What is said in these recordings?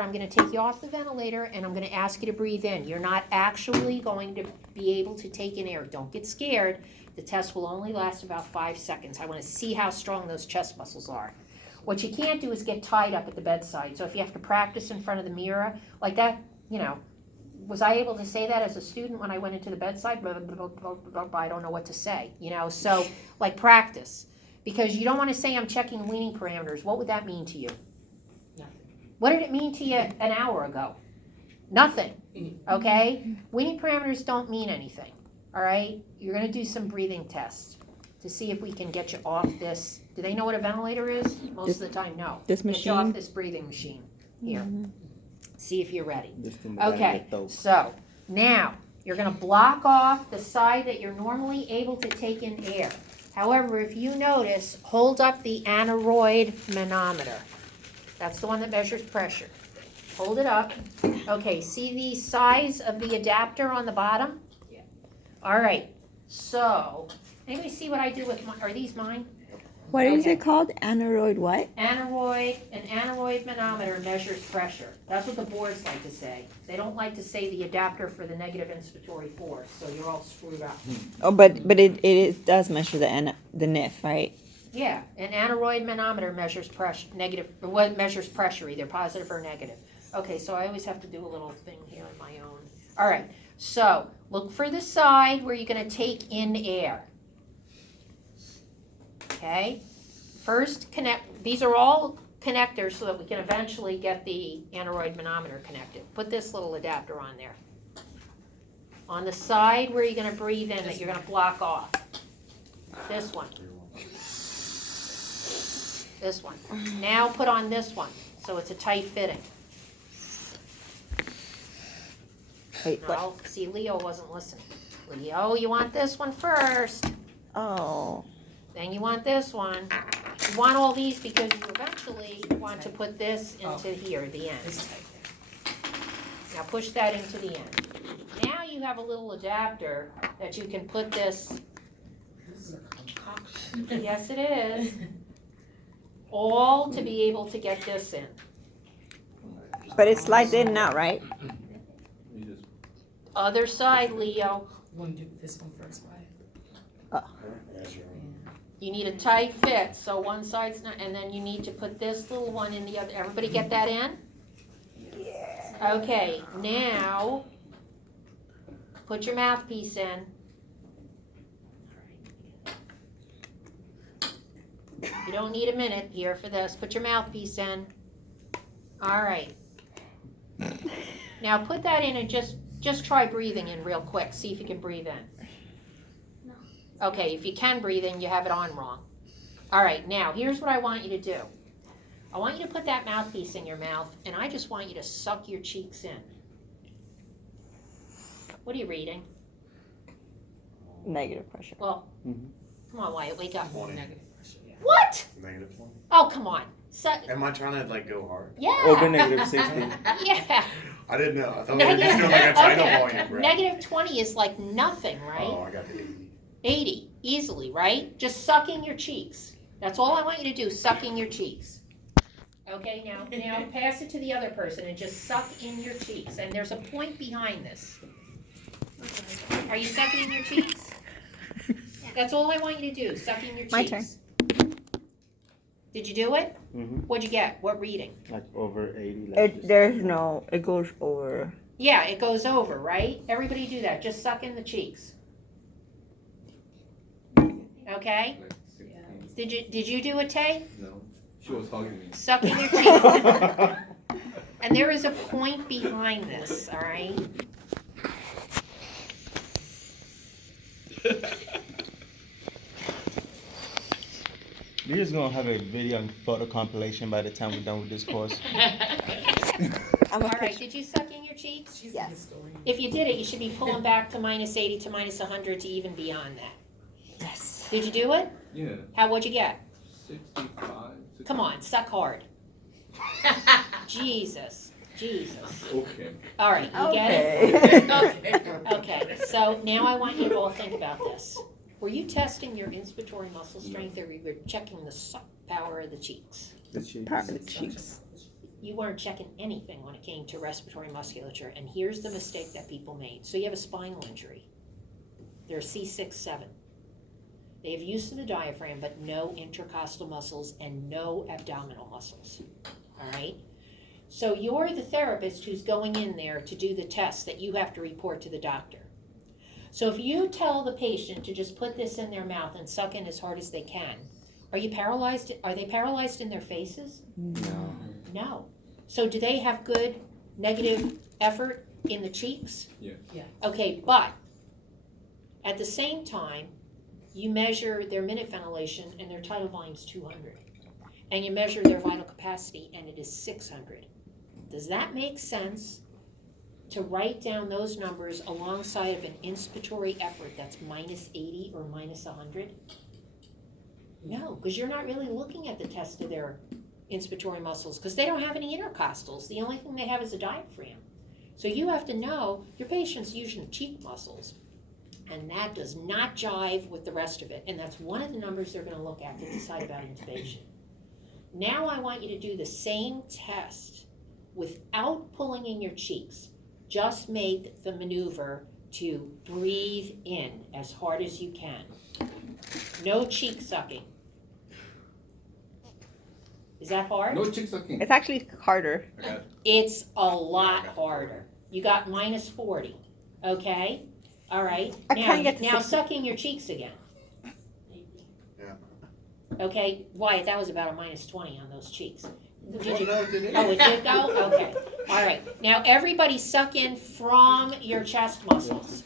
I'm going to take you off the ventilator and I'm going to ask you to breathe in. You're not actually going to be able to take in air. Don't get scared. The test will only last about 5 seconds. I want to see how strong those chest muscles are. What you can't do is get tied up at the bedside. So if you have to practice in front of the mirror, like that, you know, was I able to say that as a student when I went into the bedside? Blah, blah, blah, blah, blah, blah, I don't know what to say, you know, so like practice. Because you don't want to say I'm checking weaning parameters. What would that mean to you? What did it mean to you an hour ago? Nothing, okay? Weaning parameters don't mean anything, all right? You're gonna do some breathing tests to see if we can get you off this. Do they know what a ventilator is? Most of the time, no. This machine? Get you off this breathing machine here. See if you're ready. Okay, so now you're gonna block off the side that you're normally able to take in air. However, if you notice, hold up the aneroid manometer. That's the one that measures pressure. Hold it up. Okay, see the size of the adapter on the bottom? Yeah. All right, so, anybody see what I do with my, are these mine? What is it called? Aneroid what? An aneroid manometer measures pressure. That's what the boards like to say. They don't like to say the adapter for the negative inspiratory force, so you're all screwed up. Oh, but it does measure the NIF, right? Yeah, an aneroid manometer measures pressure, measures pressure, either positive or negative. Okay, so I always have to do a little thing here on my own. All right, so look for the side where you're going to take in air. Okay, first connect, these are all connectors so that we can eventually get the aneroid manometer connected. Put this little adapter on there. On the side where you're going to breathe in that you're going to block off. This one. This one. Now put on this one, so it's a tight fitting. Wait, No, see, Leo wasn't listening. Leo, you want this one first. Oh. Then you want this one. You want all these because you eventually want to put this into here, the end. Now push that into the end. Now you have a little adapter that you can put this. Yes, it is. All to be able to get this in. But it slides in and out, right? Other side, Leo. You want to do this one first, right? You need a tight fit, so one side's not, and then you need to put this little one in the other. Everybody get that in? Yeah. Okay, now put your mouthpiece in. You don't need a minute here for this. Put your mouthpiece in. All right. Now put that in and just try breathing in real quick. See if you can breathe in. No. Okay, if you can breathe in, you have it on wrong. All right, now here's what I want you to do. I want you to put that mouthpiece in your mouth, and I just want you to suck your cheeks in. What are you reading? Negative pressure. Well, come on, Wyatt, wake up. Negative pressure, yeah. What? -1. Oh, come on. Am I trying to like go hard? Yeah. Over -60. Yeah. I didn't know. I thought we were just doing like a tidal volume. Right? -20 is like nothing, right? Oh, I got the 80. 80, easily, right? Just sucking your cheeks. That's all I want you to do, sucking your cheeks. Okay, now pass it to the other person and just suck in your cheeks. And there's a point behind this. Are you sucking in your cheeks? That's all I want you to do, sucking your cheeks. My turn. Did you do it? Mm-hmm. What'd you get? What reading? Like over 80. Like It goes over. Yeah, it goes over, right? Everybody do that. Just suck in the cheeks. Okay? Did you do it, Tay? No, she was hugging me. Sucking your cheeks. And there is a point behind this, all right? You're just gonna have a video and photo compilation by the time we're done with this course. All right, did you suck in your cheeks? She's Yes. a historian. If you did it, you should be pulling back to -80 to -100 to even beyond that. Yes. Did you do it? Yeah. What'd you get? 65. Come on, suck hard. Jesus. Okay. All right, you get it? Okay. Okay, so now I want you to all think about this. Were you testing your inspiratory muscle strength or were you checking the suck power of the cheeks? The cheeks. Part of the cheeks. you weren't checking anything when it came to respiratory musculature, and here's the mistake that people made. So you have a spinal injury. They're C6-7. They have use of the diaphragm, but no intercostal muscles and no abdominal muscles, all right? So you're the therapist who's going in there to do the tests that you have to report to the doctor. So if you tell the patient to just put this in their mouth and suck in as hard as they can, are you paralyzed? Are they paralyzed in their faces? No. No. So do they have good negative effort in the cheeks? Yeah. Yeah. Okay, but at the same time, you measure their minute ventilation and their tidal volume is 200. And you measure their vital capacity and it is 600. Does that make sense to write down those numbers alongside of an inspiratory effort that's minus 80 or minus 100? No, because you're not really looking at the test of their inspiratory muscles because they don't have any intercostals. The only thing they have is a diaphragm. So you have to know your patient's using cheek muscles, and that does not jive with the rest of it. And that's one of the numbers they're going to look at to decide about intubation. Now I want you to do the same test without pulling in your cheeks. Just make the maneuver to breathe in as hard as you can. No cheek sucking. Is that hard? No chick sucking. It's actually harder. I got it. It's a lot harder. You got minus 40, okay? All right. I Now, can't get to now 60. sucking your cheeks again. Yeah. Okay, Wyatt, that was about a minus 20 on those cheeks. Did you? No, it didn't. Oh, it did go? Okay. All right. Now everybody suck in from your chest muscles.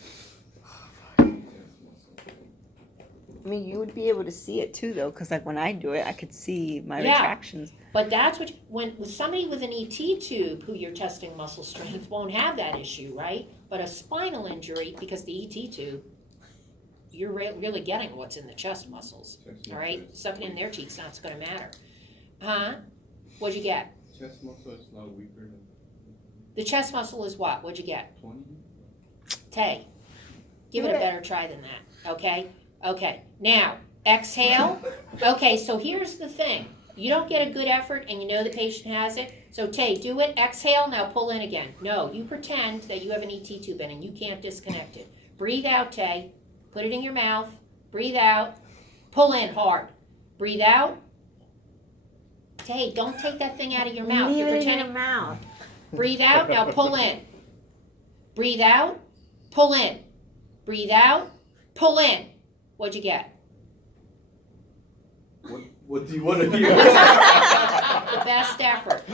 I mean, you would be able to see it too, though, because like when I do it, I could see my Yeah. retractions. But that's what, when with somebody with an ET tube who you're testing muscle strength won't have that issue, right? But a spinal injury, because the ET tube, you're really getting what's in the chest muscles, all right? Sucking in their cheeks, not going to matter. Huh? What'd you get? Chest muscle is not weaker than The chest muscle is what? What'd you get? 20. Tay, give it a better try than that, okay? Okay, now, exhale. Okay, so here's the thing. You don't get a good effort and you know the patient has it. So Tay, do it, exhale, now pull in again. No, you pretend that you have an ET tube in and you can't disconnect it. Breathe out, Tay. Put it in your mouth. Breathe out. Pull in hard. Breathe out. Tay, don't take that thing out of your mouth. You're pretending. mouth. Breathe out, now pull in. Breathe out, pull in. Breathe out, pull in. What'd you get? What do you want to hear? The best effort.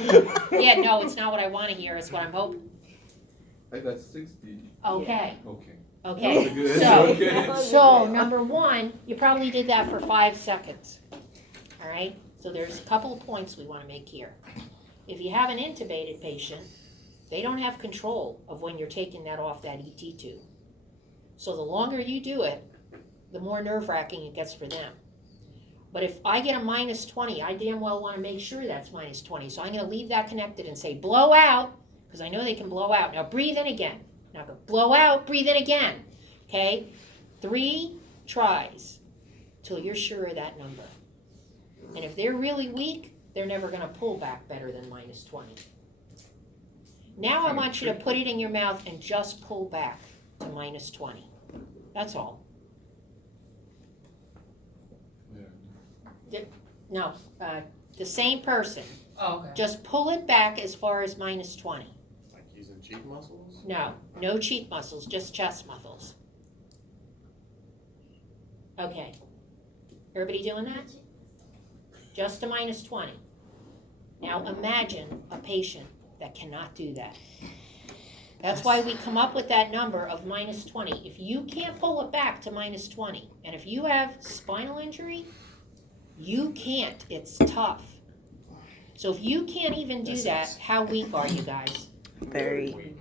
Yeah, no, it's not what I want to hear, it's what I'm hoping. I got 60. Okay, Okay. okay. That was a good So, answer, okay. so number one, you probably did that for 5 seconds. All right, so there's a couple of points we want to make here. If you have an intubated patient, they don't have control of when you're taking that off that ET tube. So the longer you do it, the more nerve-wracking it gets for them. But if I get a minus 20, I damn well want to make sure that's minus 20. So I'm going to leave that connected and say blow out, because I know they can blow out. Now breathe in again. Now go blow out, breathe in again. Okay? 3 tries till you're sure of that number. And if they're really weak, they're never going to pull back better than minus 20. Now I want you to put it in your mouth and just pull back to minus 20. That's all. No, the same person. Oh, okay. Just pull it back as far as minus 20. Like using cheek muscles? No, no cheek muscles, just chest muscles. Okay. Everybody doing that? Just to minus 20. Now imagine a patient that cannot do that. That's why we come up with that number of minus 20. If you can't pull it back to minus 20, and if you have spinal injury, you can't. It's tough. So if you can't even do that, how weak are you guys? Very.